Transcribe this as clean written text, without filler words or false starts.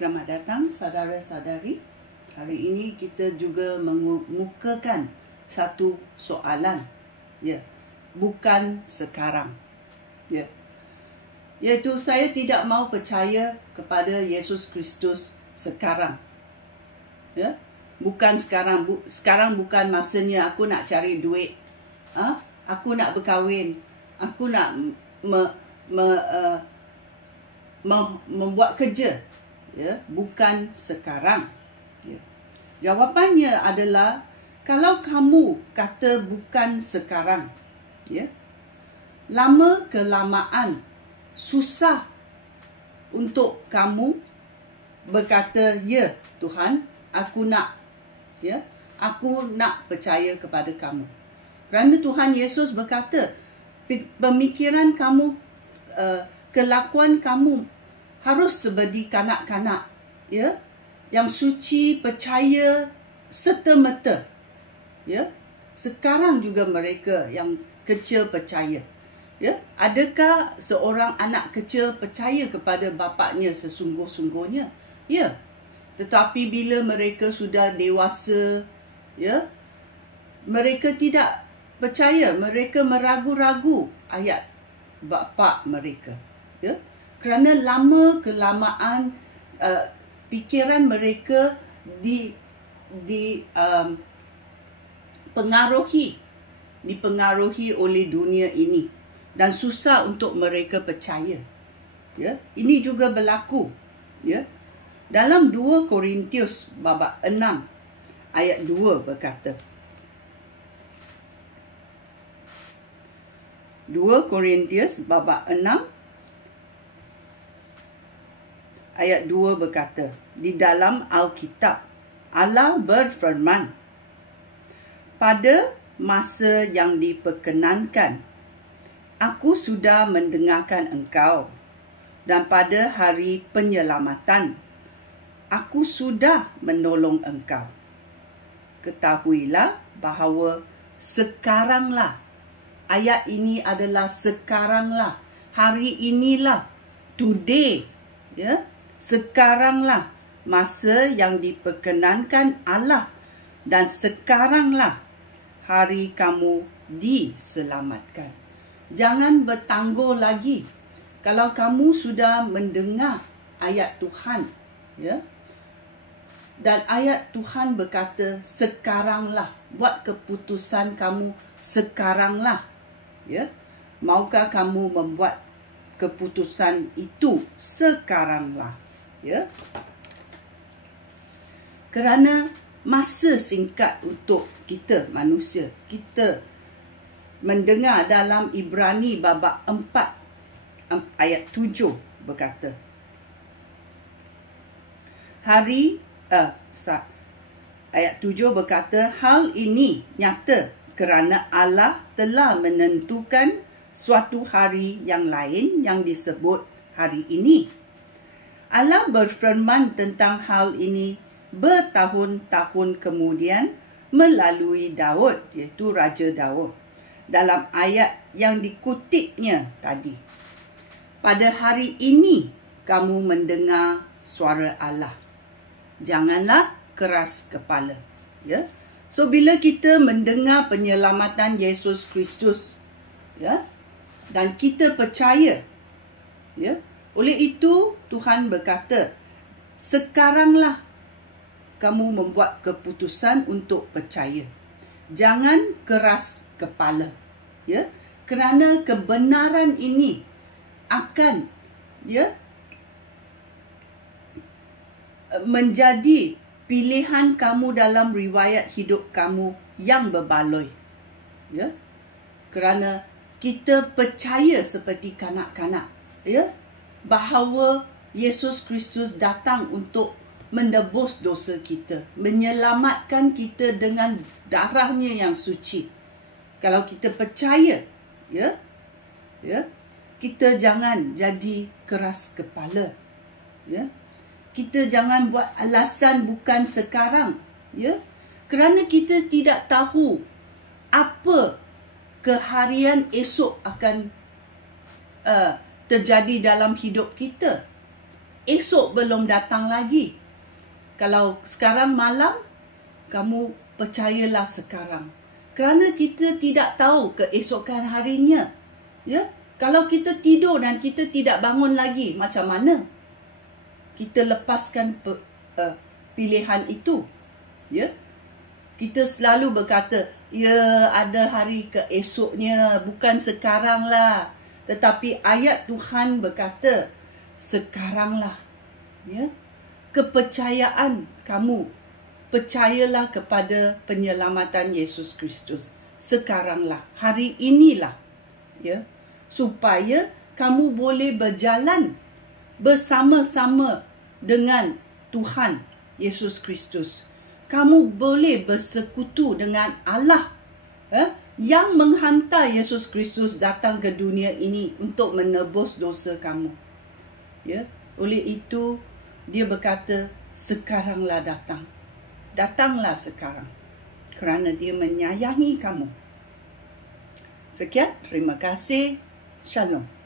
Selamat datang saudara-saudari. Hari ini kita juga mengemukakan satu soalan. Bukan sekarang. Iaitu saya tidak mau percaya kepada Yesus Kristus sekarang. Bukan sekarang. Sekarang bukan masanya aku nak cari duit. Aku nak berkahwin. Aku nak membuat kerja. Bukan sekarang. Jawapannya adalah, kalau kamu kata bukan sekarang, lama kelamaan susah untuk kamu berkata, ya Tuhan, aku nak percaya kepada kamu. Kerana Tuhan Yesus berkata, pemikiran kamu, kelakuan kamu harus seperti kanak-kanak, yang suci, percaya serta-merta. Sekarang juga mereka yang kecil percaya. Adakah seorang anak kecil percaya kepada bapaknya sesungguh-sungguhnya? Tetapi bila mereka sudah dewasa, mereka tidak percaya. Mereka meragu-ragu ayat bapa mereka. Kerana lama kelamaan pikiran mereka dipengaruhi oleh dunia ini, dan susah untuk mereka percaya. Ini juga berlaku. Dalam 2 Korintius bab 6 ayat 2 berkata, 2 Korintius bab 6 ayat 2 berkata, di dalam Alkitab Allah berfirman, pada masa yang diperkenankan aku sudah mendengarkan engkau, dan pada hari penyelamatan aku sudah menolong engkau. Ketahuilah bahawa sekaranglah, ayat ini adalah sekaranglah, hari inilah, today, sekaranglah masa yang diperkenankan Allah, dan sekaranglah hari kamu diselamatkan. Jangan bertangguh lagi. Kalau kamu sudah mendengar ayat Tuhan, dan ayat Tuhan berkata sekaranglah, buat keputusan kamu sekaranglah. Maukah kamu membuat keputusan itu sekaranglah? Kerana masa singkat untuk kita manusia. Kita mendengar dalam Ibrani bab 4 ayat 7 berkata, ayat 7 berkata, hal ini nyata kerana Allah telah menentukan suatu hari yang lain yang disebut hari ini. Allah berfirman tentang hal ini bertahun-tahun kemudian melalui Daud, iaitu Raja Daud, dalam ayat yang dikutipnya tadi. Pada hari ini kamu mendengar suara Allah. Janganlah keras kepala. So bila kita mendengar penyelamatan Yesus Kristus, dan kita percaya, oleh itu Tuhan berkata, sekaranglah kamu membuat keputusan untuk percaya. Jangan keras kepala. Kerana kebenaran ini akan menjadi pilihan kamu dalam riwayat hidup kamu yang berbaloi. Kerana kita percaya seperti kanak-kanak, bahawa Yesus Kristus datang untuk menebus dosa kita, menyelamatkan kita dengan darahnya yang suci. Kalau kita percaya, kita jangan jadi keras kepala. Kita jangan buat alasan bukan sekarang. Kerana kita tidak tahu apa keharian esok akan terjadi dalam hidup kita. esok belum datang lagi. Kalau sekarang malam, kamu percayalah sekarang. Kerana kita tidak tahu keesokan harinya. Ya, kalau kita tidur dan kita tidak bangun lagi, macam mana kita lepaskan pilihan itu? Ya, kita selalu berkata, ya, ada hari keesoknya, bukan sekaranglah. Tetapi ayat Tuhan berkata, sekaranglah. Ya, kepercayaan kamu, percayalah kepada penyelamatan Yesus Kristus. Sekaranglah, hari inilah. Ya, supaya kamu boleh berjalan bersama-sama dengan Tuhan Yesus Kristus. Kamu boleh bersekutu dengan Allah yang menghantar Yesus Kristus datang ke dunia ini untuk menebus dosa kamu. Ya, oleh itu dia berkata, sekaranglah datang. Datanglah sekarang, kerana dia menyayangi kamu. Sekian, terima kasih. Shalom.